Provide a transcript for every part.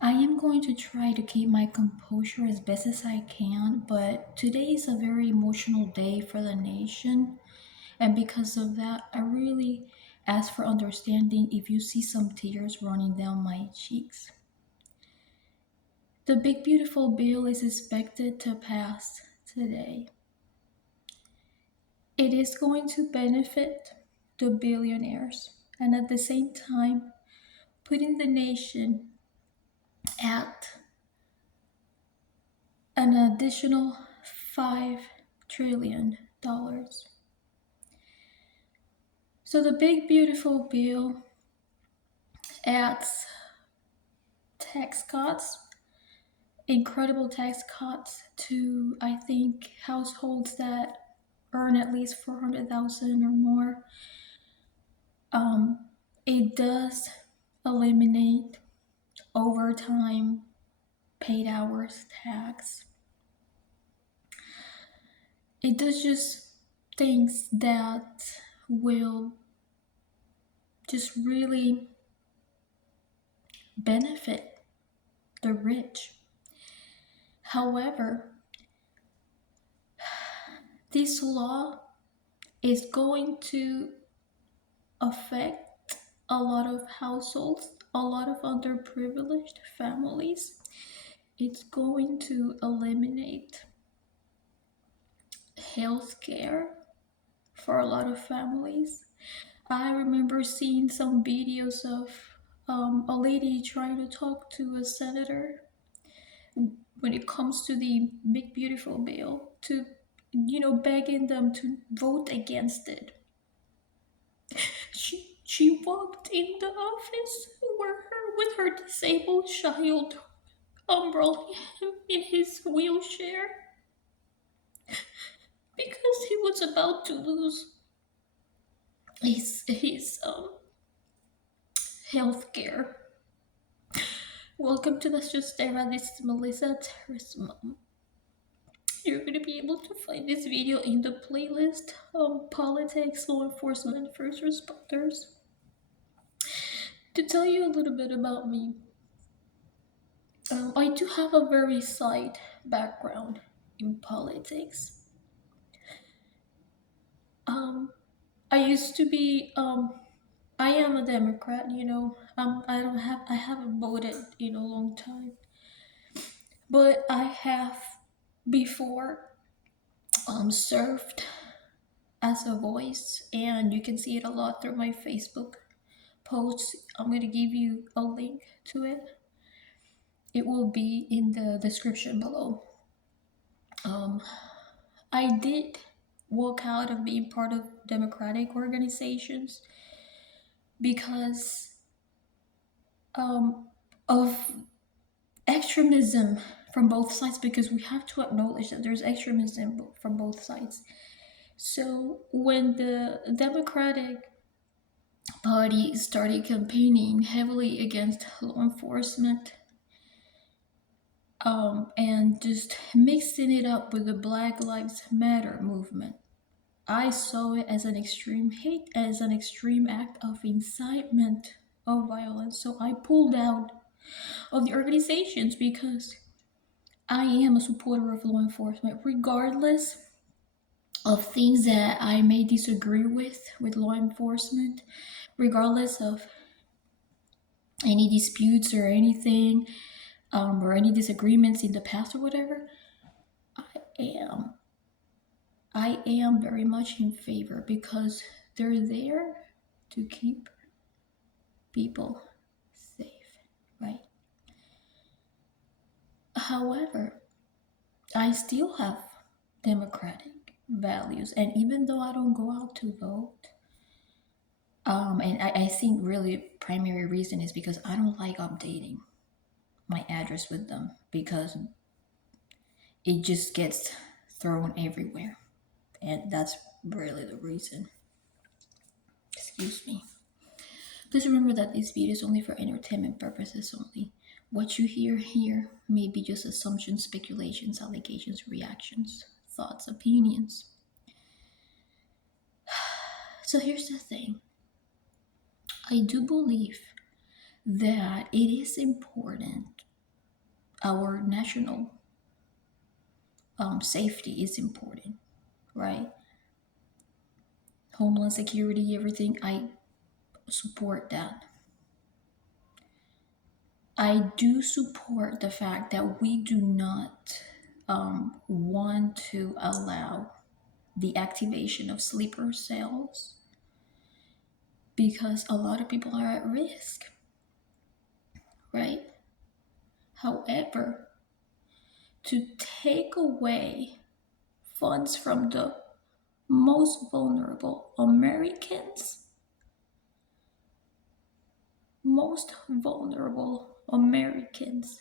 I am going to try to keep my composure as best as I can, but today is a very emotional day for the nation. And because of that, I really ask for understanding if you see some tears running down my cheeks. The big beautiful bill is expected to pass today. It is going to benefit the billionaires and at the same time putting the nation at an additional $5 trillion. So the big beautiful bill adds tax cuts, incredible tax cuts to I think households that earn at least 400,000 or more. It does eliminate overtime, paid hours tax. It does just things that will just really benefit the rich. However, this law is going to affect a lot of households, a lot of underprivileged families. It's going to eliminate health care for a lot of families. I remember seeing some videos of a lady trying to talk to a senator when it comes to the big beautiful bill to begging them to vote against it. She walked in the office with her disabled child umbrella in his wheelchair because he was about to lose his health care. Welcome to Let's Just Stare at This is Melissa Terrace Mom. You're going to be able to find this video in the playlist Politics, Law Enforcement, First Responders. To tell you a little bit about me, I do have a very slight background in politics. Um, I used to be, I am a Democrat, I haven't voted in a long time, but I have before served as a voice, and you can see it a lot through my Facebook posts. I'm going to give you a link to it. It will be in the description below. Um, I did walk out of being part of democratic organizations because of extremism from both sides, because we have to acknowledge that there's extremism from both sides. So when the Democratic Party started campaigning heavily against law enforcement, and just mixing it up with the Black Lives Matter movement, I saw it as an extreme hate, as an extreme act of incitement of violence. So I pulled out of the organizations because I am a supporter of law enforcement, regardless of things that I may disagree with law enforcement, regardless of any disputes or anything, or any disagreements in the past or whatever. am I am very much in favor because they're there to keep people safe, right? However, I still have democratic values, and even though I don't go out to vote, and I think really primary reason is because I don't like updating my address with them because it just gets thrown everywhere, and that's really the reason. Excuse me. Please remember that this video is only for entertainment purposes only. What you hear here may be just assumptions, speculations, allegations, reactions, thoughts, opinions. So here's the thing. I do believe that it is important our national safety is important, right? Homeland security, everything. I support that. I do support the fact that we do not want to allow the activation of sleeper cells because a lot of people are at risk, right? However, to take away funds from the most vulnerable Americans, most vulnerable Americans,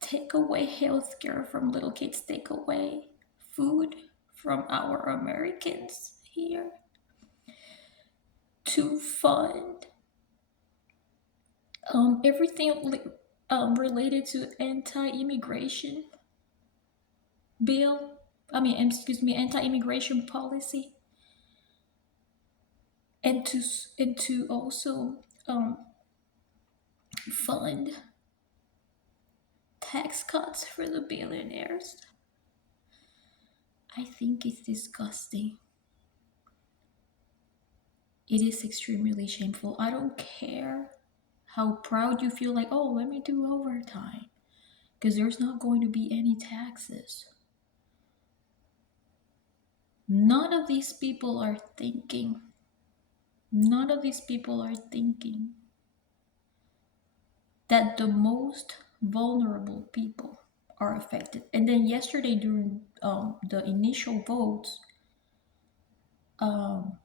take away healthcare from little kids, take away food from our Americans here, to fund everything related to anti-immigration bill. Excuse me, anti-immigration policy, and to also um, fund tax cuts for the billionaires. I think it's disgusting. It is extremely shameful. I don't care how proud you feel like, oh, let me do overtime, because there's not going to be any taxes. None of these people are thinking. None of these people are thinking that the most vulnerable people are affected. And then yesterday, during the initial votes, um,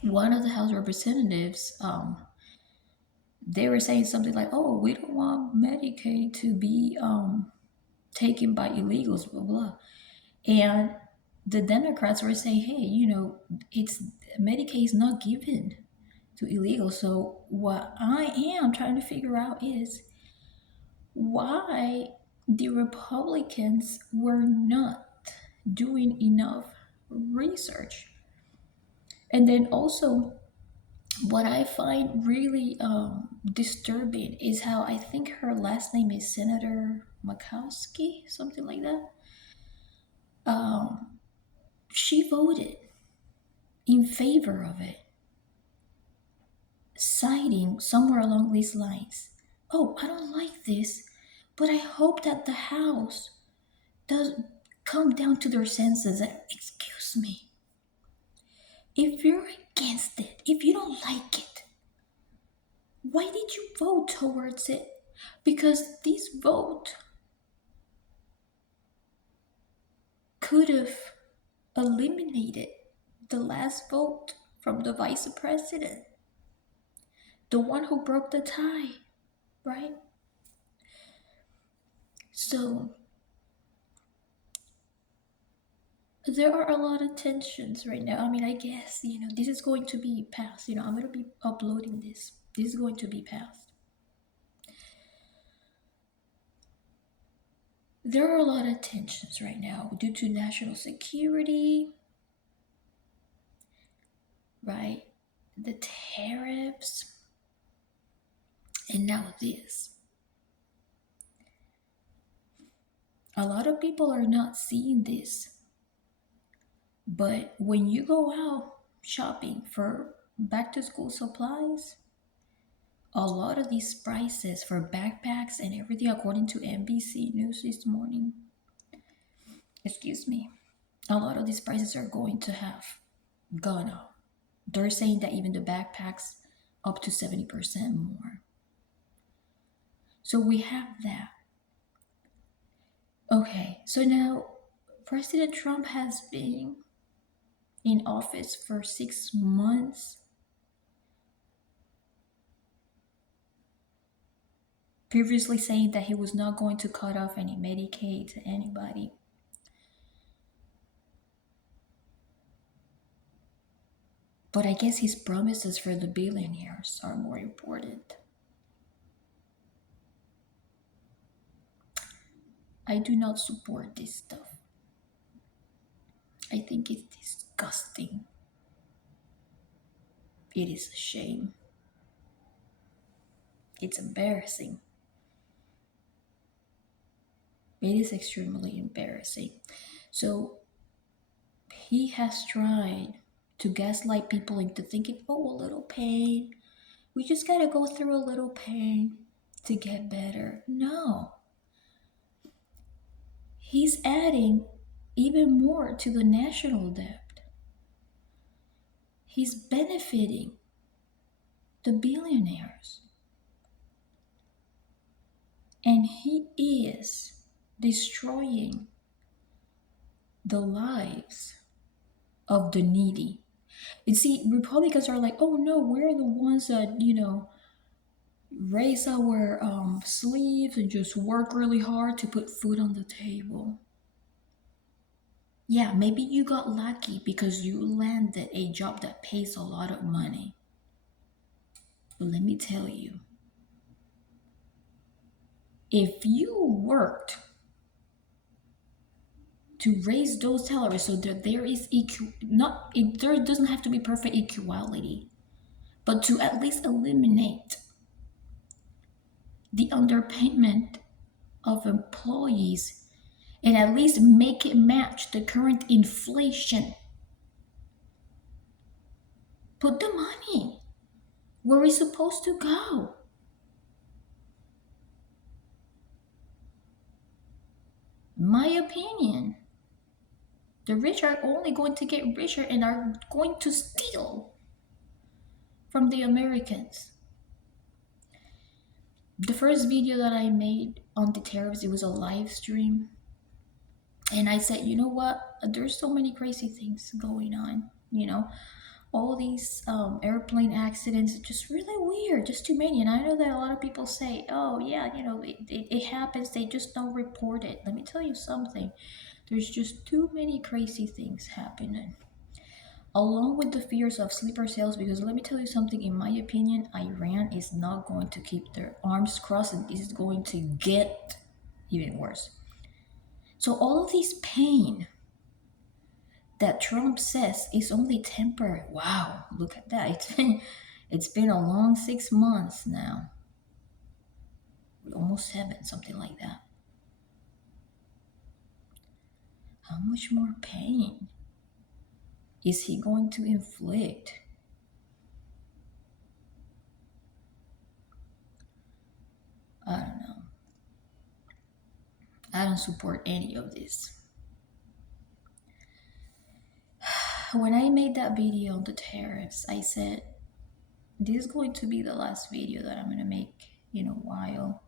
one of the House representatives, they were saying something like, "Oh, we don't want Medicaid to be taken by illegals, blah blah." And the Democrats were saying, "Hey, it's Medicaid is not given to illegals." So what I am trying to figure out is why the Republicans were not doing enough research. And then also, what I find really disturbing is how I think her last name is Senator Makowski, something like that. Um, she voted in favor of it, citing somewhere along these lines, "Oh, I don't like this, but I hope that the House does come down to their senses." And, excuse me, if you're against it, if you don't like it, why did you vote towards it? Because this vote could have eliminated the last vote from the vice president, the one who broke the tie, right? So there are a lot of tensions right now. I guess, this is going to be passed. I'm going to be uploading this. This is going to be passed. There are a lot of tensions right now due to national security, right? The tariffs, and now this. A lot of people are not seeing this, but when you go out shopping for back to school supplies, a lot of these prices for backpacks and everything, according to NBC News this morning, excuse me, a lot of these prices are going to have gone up. They're saying that even the backpacks up to 70% more. So we have that. Okay, so now President Trump has been in office for 6 months, previously saying that he was not going to cut off any Medicaid to anybody. But I guess his promises for the billionaires are more important. I do not support this stuff. I think it's disgusting. It is a shame. It's embarrassing. It is extremely embarrassing. So he has tried to gaslight people into thinking, oh, a little pain. We just gotta go through a little pain to get better. No, he's adding even more to the national debt. He's benefiting the billionaires. And he is destroying the lives of the needy. And see, Republicans are like, oh no, we're the ones that, raise our sleeves and just work really hard to put food on the table. Yeah, maybe you got lucky because you landed a job that pays a lot of money. But let me tell you, if you worked to raise those salaries so that there is not it, there doesn't have to be perfect equality, but to at least eliminate the underpayment of employees and at least make it match the current inflation. Put the money where it's supposed to go. My opinion. The rich are only going to get richer and are going to steal from the Americans. The first video that I made on the tariffs, it was a live stream. And I said, you know what? There's so many crazy things going on. All these airplane accidents, just really weird, just too many. And I know that a lot of people say, oh, yeah, it happens. They just don't report it. Let me tell you something. There's just too many crazy things happening. Along with the fears of sleeper cells, because let me tell you something, in my opinion, Iran is not going to keep their arms crossed and this is going to get even worse. So all of this pain that Trump says is only temporary. Wow, look at that. It's been a long 6 months now. Almost 7, something like that. How much more pain is he going to inflict? I don't know. I don't support any of this. When I made that video on the tariffs, I said, this is going to be the last video that I'm going to make in a while.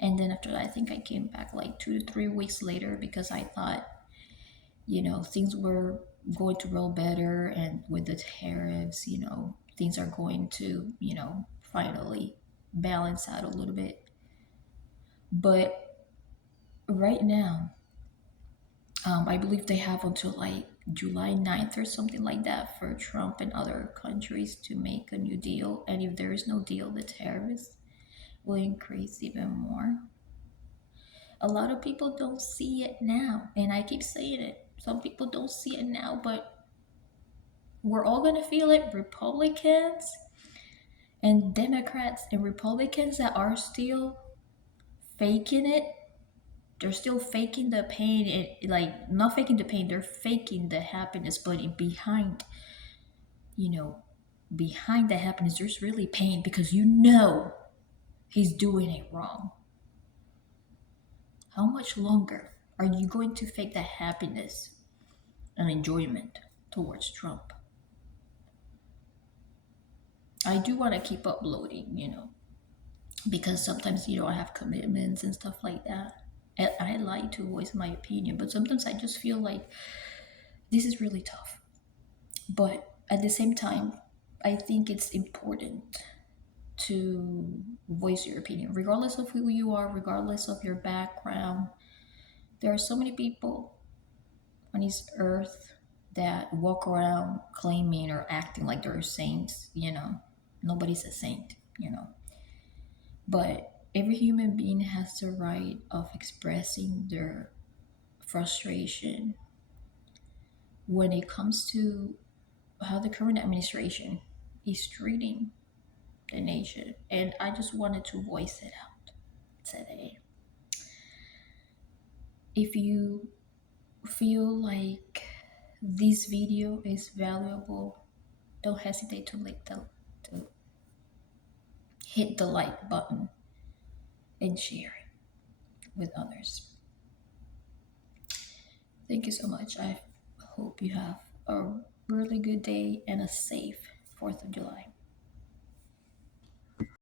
And then after that, I think I came back like 2 to 3 weeks later because I thought, things were going to roll better. And with the tariffs, things are going to, finally balance out a little bit. But right now, I believe they have until like July 9th or something like that for Trump and other countries to make a new deal. And if there is no deal, the tariffs will increase even more. A lot of people don't see it now. And I keep saying it. Some people don't see it now, but we're all going to feel it. Republicans and Democrats and Republicans that are still faking it, they're still faking the pain. Like, not faking the pain, they're faking the happiness, but you know behind the happiness there's really pain because he's doing it wrong. How much longer are you going to fake that happiness and enjoyment towards Trump? I do want to keep uploading, because sometimes, I have commitments and stuff like that. And I like to voice my opinion, but sometimes I just feel like this is really tough. But at the same time, I think it's important to voice your opinion, regardless of who you are, regardless of your background. There are so many people on this earth that walk around claiming or acting like they're saints. Nobody's a saint. But every human being has the right of expressing their frustration when it comes to how the current administration is treating the nation. And I just wanted to voice it out today. If you feel like this video is valuable, don't hesitate to hit the like button and share it with others. Thank you so much. I hope you have a really good day and a safe 4th of July.